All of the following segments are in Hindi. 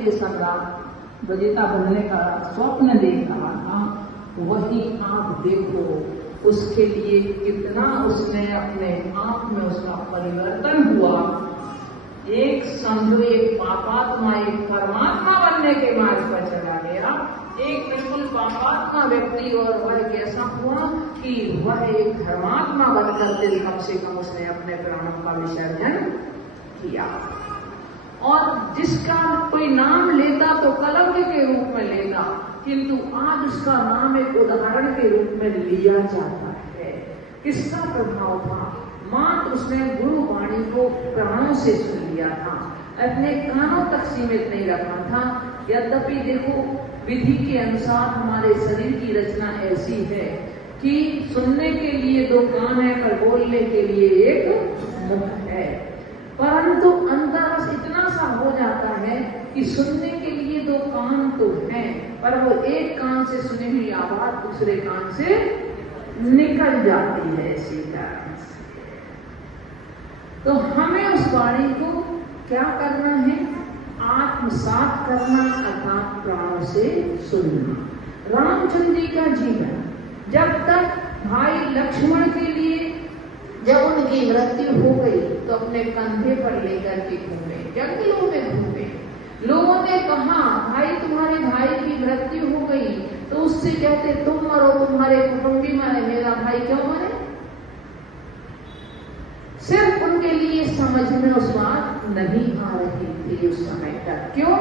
के सम्राट विजेता बनने का स्वप्न देख रहा था, वही आप देखो उसके लिए कितना उसने अपने आप में उसका परिवर्तन हुआ। एक समझो एक पापात्मा एक परमात्मा बनने के मार्ग पर चला गया, एक बिल्कुल पापात्मा व्यक्ति और वह कैसा हुआ कि वह एक धर्मात्मा बनकर के कम से कम उसने अपने प्राणों का विसर्जन किया। और जिसका कोई नाम लेता तो कलंक के रूप में लेता, किंतु आज उसका नाम एक उदाहरण के रूप में लिया जाता है। किसका प्रभाव था? मात्र उसने गुरु वाणी को प्राणों से सुन लिया था, अपने कानों तक सीमित नहीं रखा था। यद्यपि देखो विधि के अनुसार हमारे शरीर की रचना ऐसी है कि सुनने के लिए 2 कान है पर बोलने के लिए एक मुख है, परंतु अंतर इतना सा हो जाता है कि सुनने के लिए 2 कान तो हैं, पर वो एक कान से सुनी हुई आवाज दूसरे कान से निकल जाती है। इसी कारण से तो हमें उस वाणी को क्या करना है? आत्मसात करना, अर्थात प्राणों से सुनना। रामचंद्र जी का जीवन, जब तक भाई लक्ष्मण के लिए जब उनकी मृत्यु हो गई तो अपने कंधे पर लेकर के घूमे, जंगलों में घूमे। लोगों ने कहा भाई तुम्हारे भाई की मृत्यु हो गई, तो उससे कहते तुम मरो, तुम्हारे कुटुंबी मरे, मेरा भाई क्यों मरे? सिर्फ उनके लिए समझ में उस बात नहीं आ रही थी उस समय तक। क्यों?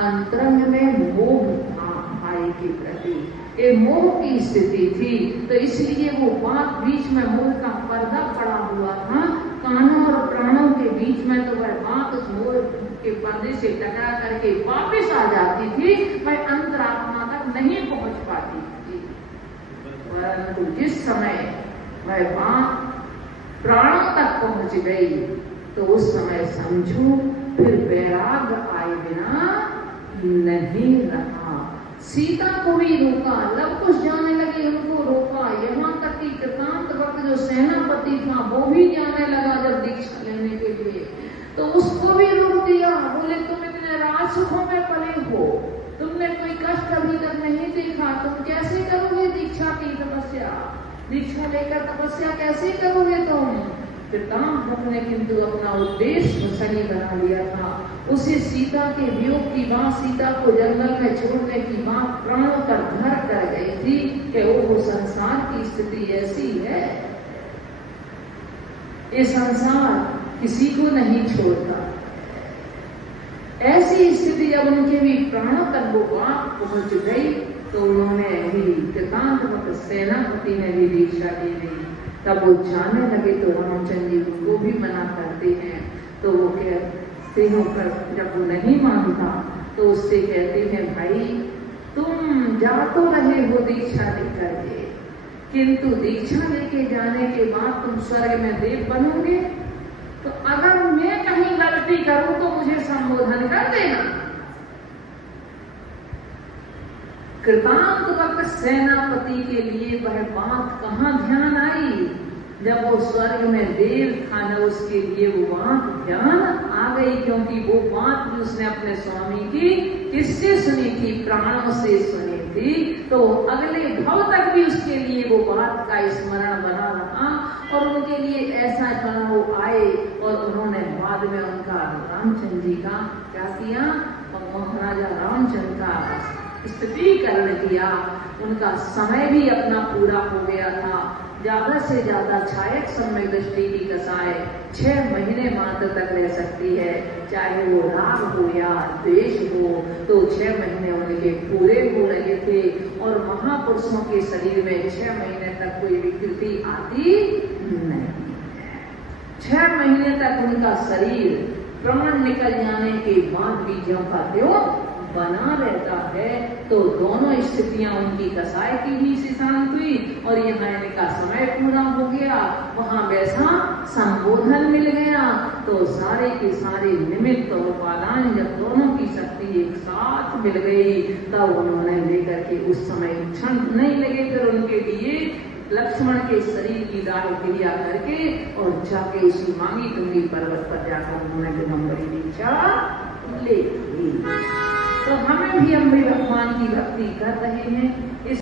अंतरंग में मोह था भाई के प्रति, ये मोह की स्थिति थी। तो इसलिए वो बात बीच में मोह का पर्दा पड़ा हुआ था कानों और प्राणों के बीच में, तो वह बात उस मोह के पर्दे से टकरा करके वापस आ जाती थी, वह अंतरात्मा तक नहीं पहुंच पाती थी। परंतु जिस समय वह बात प्राणों तक पहुंच गई तो उस समय समझो फिर वैराग्य आए बिना नहीं रहा। सीता को भी रोका, लव कुश जाने लगे उनको रोका, यहाँ तक कि कृतांत वक्त जो सेनापति था वो भी जाने लगा जब दीक्षा लेने के लिए, तो उसको भी रोक दिया। बोले तुम इतने राजसुखों में पले हो, तुमने कोई कष्ट अभी तक नहीं देखा, तुम कैसे करोगे दीक्षा की तपस्या? दीक्षा लेकर तपस्या कैसे करोगे तुम? कृतांत ने किंतु अपना उद्देश्य सही बना लिया था। उसे सीता के वियोग की बात, सीता को जंगल में छोड़ने की बात प्राणों पर घर कर गई थी कि वो संसार की स्थिति ऐसी है, ये संसार किसी को नहीं छोड़ता। ऐसी स्थिति जब उनके भी प्राणों तक वो बात पहुंच गई तो उन्होंने भी कृतांत सेनापति ने भी दीक्षा दी गई। तब वो जाने लगे तो रामचंद्र जी उनको भी मना करते हैं, तो वो कहते हो कर जब वो नहीं मानता तो उससे कहते हैं भाई तुम जा तो रहे हो दीक्षा लेकर के, किंतु दीक्षा लेके जाने के बाद तुम स्वर्ग में देव बनोगे, तो अगर मैं कहीं गलती करूं तो मुझे संबोधन कर देना। कृतांत वक्त सेनापति के लिए वह बात कहाँ ध्यान आई? जब वो स्वर्ग में देव था न उसके लिए वो बात ध्यान आ गई, क्योंकि वो बात भी उसने अपने स्वामी की किससे सुनी थी? प्राणों से सुनी थी। तो अगले भव तक भी उसके लिए वो बात का स्मरण बना रहा और उनके लिए ऐसा तनाव आए और उन्होंने बाद में उनका रामचंद्र जी का क्या किया? महाराजा रामचंद्र का स्तुतिकरण किया। उनका समय भी अपना पूरा हो गया था। ज्यादा से ज्यादा छायक समय दृष्टि की कसाय 6 महीने मात्र तक रह सकती है, चाहे वो राग हो या द्वेष हो, तो 6 महीने उनके पूरे हो रहे थे। और महापुरुषों के शरीर में 6 महीने तक कोई विकृति आती नहीं। 6 महीने तक उनका शरीर प्राण निकल जाने के बाद भी ज्यों का त्यों बना रहता है। तो दोनों स्थितियां उनकी कसाय की भी शांत हुई और यहाँ इनका समय पूरा हो गया, वहां वैसा संबोधन मिल गया। तो सारे के सारे निमित्त और उपादान जब दोनों की शक्ति एक साथ मिल गई तब उन्होंने लेकर के उस समय क्षण नहीं लगे फिर उनके लिए लक्ष्मण के शरीर की दाह क्रिया करके और जाके उसी मांगी तुंगी पर्वत पर जाकर उन्होंने दिगंबरी दीक्षा ले ली। तो हमें भी हम भी भगवान की भक्ति कर रहे हैं। इस